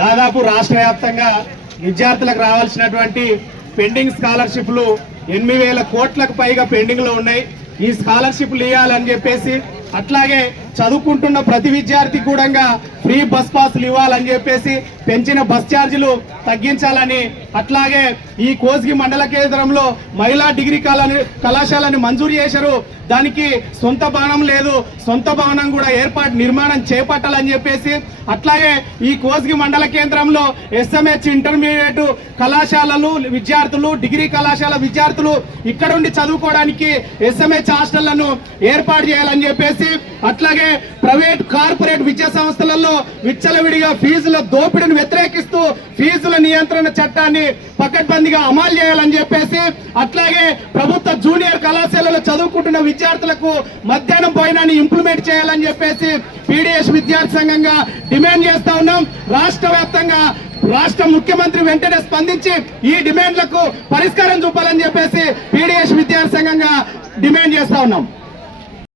దాదాపు రాష్ట్ర వ్యాప్తంగా విద్యార్థులకు రావాల్సినటువంటి పెండింగ్ స్కాలర్షిప్లు ఎనిమిది వేల కోట్లకు పైగా పెండింగ్లో ఉన్నాయి. ఈ స్కాలర్షిప్లు ఇవ్వాలని చెప్పేసి అట్లాగే చదువుకుంటున్న ప్రతి విద్యార్థి కూడా ఫ్రీ బస్ పాస్లు ఇవ్వాలని చెప్పేసి పెంచిన బస్ ఛార్జీలు తగ్గించాలని అట్లాగే ఈ కోసిగి మండల కేంద్రంలో మహిళా డిగ్రీ కళా- కళాశాలని మంజూరు చేశారు. దానికి సొంత భవనం లేదు. సొంత భవనం కూడా ఏర్పాటు నిర్మాణం చేపట్టాలని చెప్పేసి అట్లాగే ఈ కోసిగి మండల కేంద్రంలో ఎస్ఎంహెచ్ ఇంటర్మీడియట్ కళాశాలలు విద్యార్థులు డిగ్రీ కళాశాల విద్యార్థులు ఇక్కడ ఉండి చదువుకోవడానికి ఎస్ఎంహెచ్ హాస్టళ్ళను ఏర్పాటు చేయాలని చెప్పేసి అట్లాగే ప్రైవేట్ కార్పొరేట్ విద్యా సంస్థలలో విచ్చలవిడిగా ఫీజుల దోపిడీని వ్యతిరేకిస్తూ ఫీజుల నియంత్రణ చట్టాన్ని పకడ్బందీగా అమలు చేయాలని చెప్పేసి అట్లాగే ప్రభుత్వ జూనియర్ కళాశాలలో చదువుకుంటున్న విద్యార్థులకు మధ్యాహ్నం భోజనాన్ని ఇంప్లిమెంట్ చేయాలని చెప్పేసి పీడిఎస్ విద్యార్థి సంఘంగా డిమాండ్ చేస్తా ఉన్నాం. రాష్ట్ర వ్యాప్తంగా రాష్ట్ర ముఖ్యమంత్రి వెంటనే స్పందించి ఈ డిమాండ్లకు పరిష్కారం చూపాలని చెప్పేసి పీడిఎస్ విద్యార్థి సంఘంగా డిమాండ్ చేస్తా ఉన్నాం.